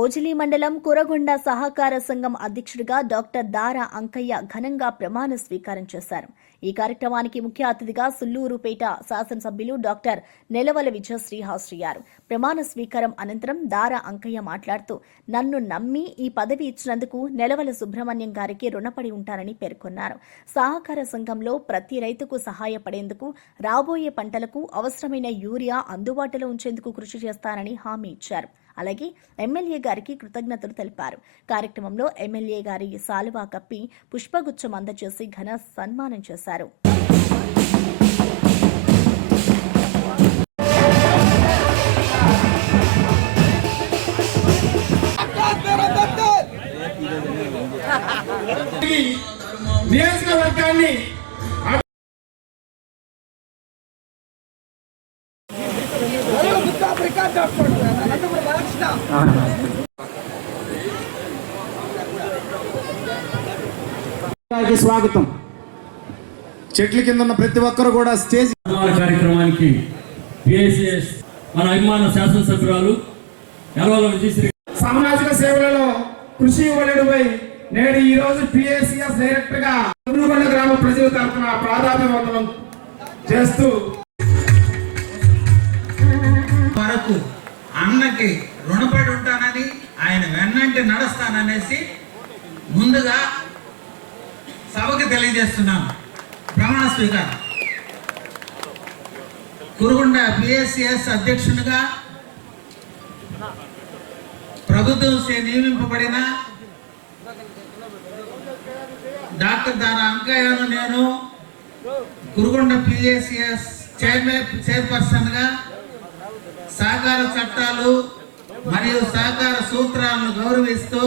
ఓజిలి మండలం కురగొండ సహకార సంఘం అధ్యక్షుడిగా డాక్టర్ దారా అంకయ్య ఘనంగా ప్రమాణ స్వీకారం చేశారు. ఈ కార్యక్రమానికి ముఖ్య అతిథిగా సుల్లూరుపేట శాసనసభ్యులు డాక్టర్ నెలవల విజయశ్రీ హాజరయ్యారు ప్రమాణ స్వీకారం అనంతరం దారా అంకయ్య మాట్లాడుతూ నన్ను నమ్మి ఈ పదవి ఇచ్చినందుకు నెలవల సుబ్రహ్మణ్యం గారికి రుణపడి ఉంటారని పేర్కొన్నారు. సహకార సంఘంలో ప్రతి రైతుకు సహాయపడేందుకు రాబోయే పంటలకు అవసరమైన యూరియా అందుబాటులో ఉంచేందుకు కృషి చేస్తానని హామీ ఇచ్చారు. అలాగే ఎమ్మెల్యే గారికి కృతజ్ఞతలు తెలిపారు. కార్యక్రమంలో ఎమ్మెల్యే గారి సాలువా కప్పి పుష్పగుచ్చం అందజేసి ఘన సన్మానం చేశారు. నియోజకవర్గాన్ని గారికి స్వాగతం. చెట్ల కింద ఉన్న ప్రతి ఒక్కరు కూడా స్టేజ్ కార్యక్రమానికి మన అభిమాన శాసనసభ్యురాలు ఎలవల విజయశ్రీ సామాజిక సేవలలో కృషి ఇవ్వలేడుపై నేడు ఈ రోజు పిఎస్సిఎస్ డైరెక్టర్గా గ్రామ ప్రజల తరఫున ప్రాధాన్యవందనం చేస్తూ వరకు అన్నకి రుణపడి ఉంటానని ఆయన వెన్నంటి నడుస్తాననేసి ముందుగా సభకి తెలియజేస్తున్నాను. ప్రమాణ స్వీకారం. కురుగుండ పిఎస్సిఎస్ అధ్యక్షునిగా ప్రభుత్వం సే నియమింపబడిన డాక్టర్ దారా అంకయ్యను నేను కురుగుండ పిఎస్సిఎస్ చైర్మన్ చైర్పర్సన్గా సహకార చట్టాలు మరియు సహకార సూత్రాలను గౌరవిస్తూ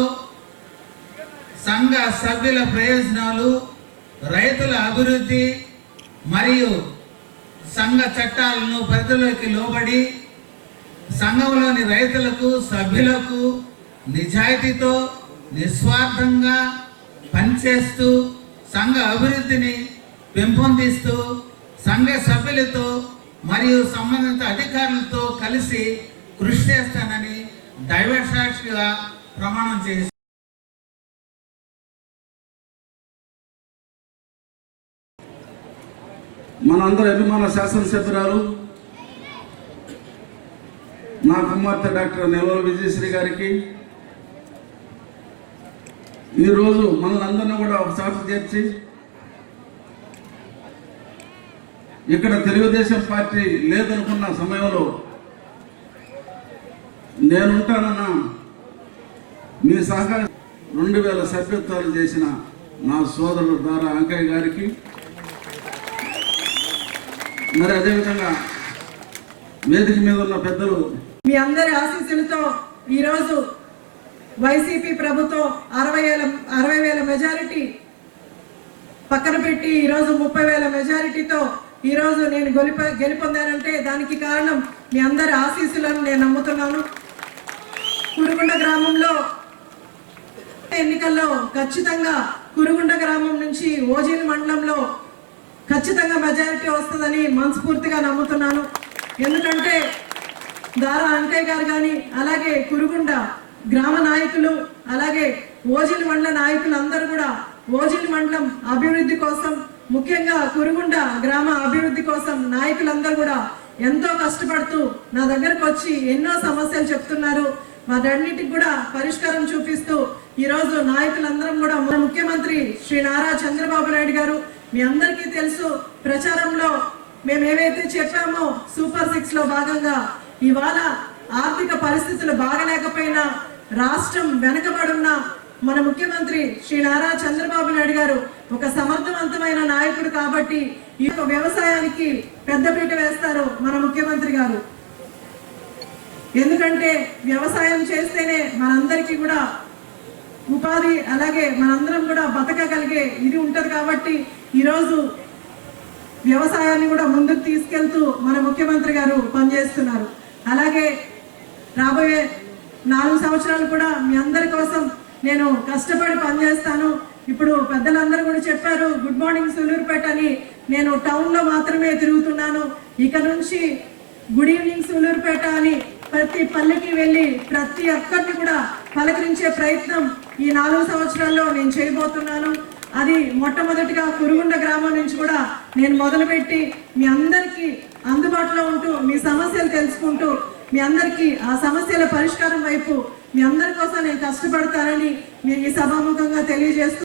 సంఘ సభ్యుల ప్రయోజనాలు రైతుల అభివృద్ధి మరియు సంఘ చట్టాలను పరిధిలోకి లోబడి సంఘంలోని రైతులకు సభ్యులకు నిజాయితీతో నిస్వార్థంగా పనిచేస్తూ సంఘ అభివృద్ధిని పెంపొందిస్తూ సంఘ సభ్యులతో మరియు సంబంధిత అధికారులతో కలిసి కృషి చేస్తానని దైవ సాక్షిగా ప్రమాణం చేసి మనందరి అభిమాన శాసనసభ్యురాలు నా కుమార్తె డాక్టర్ నెలవల విజయశ్రీ గారికి. ఈరోజు మనల్ని అందరినీ కూడా ఒకసారి చేర్చి ఇక్కడ తెలుగుదేశం పార్టీ లేదనుకున్న సమయంలో నేనుంటానన్న మీ సహకారం రెండు వేల సభ్యత్వాలు చేసిన నా సోదరుడు ద్వారా అంకయ్య గారికి. మరి అదేవిధంగా వేదిక మీద ఉన్న పెద్దలు మీ అందరి ఆశీస్సులతో ఈరోజు వైసీపీ ప్రభుత్వం అరవై వేల అరవై వేల మెజారిటీ పక్కన పెట్టి ఈరోజు ముప్పై వేల మెజారిటీతో ఈరోజు నేను గొలిప గెలుపొందానంటే దానికి కారణం మీ అందరి ఆశీస్సులను నేను నమ్ముతున్నాను. కురుగుండ గ్రామంలో ఎన్నికల్లో ఖచ్చితంగా కురుగుండ గ్రామం నుంచి ఓజిల్ మండలంలో ఖచ్చితంగా మెజారిటీ వస్తుందని మనస్ఫూర్తిగా నమ్ముతున్నాను. ఎందుకంటే దారా అంకయ్య గారు కానీ అలాగే కురుగుండ గ్రామ నాయకులు అలాగే ఓజిలి మండల నాయకులు అందరూ కూడా ఓజిలి మండలం అభివృద్ధి కోసం ముఖ్యంగా కురుగుండ గ్రామ అభివృద్ధి కోసం నాయకులందరూ కూడా ఎంతో కష్టపడుతూ నా దగ్గరకు వచ్చి ఎన్నో సమస్యలు చెప్తున్నారు. వాటన్నిటికి కూడా పరిష్కారం చూపిస్తూ ఈ రోజు నాయకులందరం కూడా మన ముఖ్యమంత్రి శ్రీ నారా చంద్రబాబు నాయుడు గారు మీ అందరికీ తెలుసు ప్రచారంలో మేము ఏవైతే చెప్పామో సూపర్ సిక్స్లో భాగంగా ఇవాళ ఆర్థిక పరిస్థితులు బాగలేకపోయినా రాష్ట్రం వెనుకబడున్న మన ముఖ్యమంత్రి శ్రీ నారా చంద్రబాబు నాయుడు గారు ఒక సమర్థవంతమైన నాయకుడు కాబట్టి ఈ యొక్క వ్యవసాయానికి పెద్దపీట వేస్తారు మన ముఖ్యమంత్రి గారు. ఎందుకంటే వ్యవసాయం చేస్తేనే మనందరికీ కూడా ఉపాధి అలాగే మనందరం కూడా బతకగలిగే ఇది ఉంటది కాబట్టి ఈరోజు వ్యవసాయాన్ని కూడా ముందుకు తీసుకెళ్తూ మన ముఖ్యమంత్రి గారు పనిచేస్తున్నారు. అలాగే రాబోయే నాలుగు సంవత్సరాలు కూడా మీ అందరి నేను కష్టపడి పనిచేస్తాను. ఇప్పుడు పెద్దలందరూ కూడా చెప్పారు గుడ్ మార్నింగ్ సూలూరుపేట అని. నేను టౌన్లో మాత్రమే తిరుగుతున్నాను. ఇక నుంచి గుడ్ ఈవినింగ్ సూలూరుపేట అని ప్రతి పల్లెకి వెళ్ళి ప్రతి ఒక్కరిని కూడా పలకరించే ప్రయత్నం ఈ నాలుగు సంవత్సరాల్లో నేను చేయబోతున్నాను. అది మొట్టమొదటిగా కురుగుండ గ్రామం నుంచి కూడా నేను మొదలుపెట్టి మీ అందరికీ అందుబాటులో ఉంటూ మీ సమస్యలు తెలుసుకుంటూ మీ అందరికీ ఆ సమస్యల పరిష్కారం వైపు మీ అందరి కోసం నేను కష్టపడతానని నేను ఈ సభాముఖంగా తెలియజేస్తూ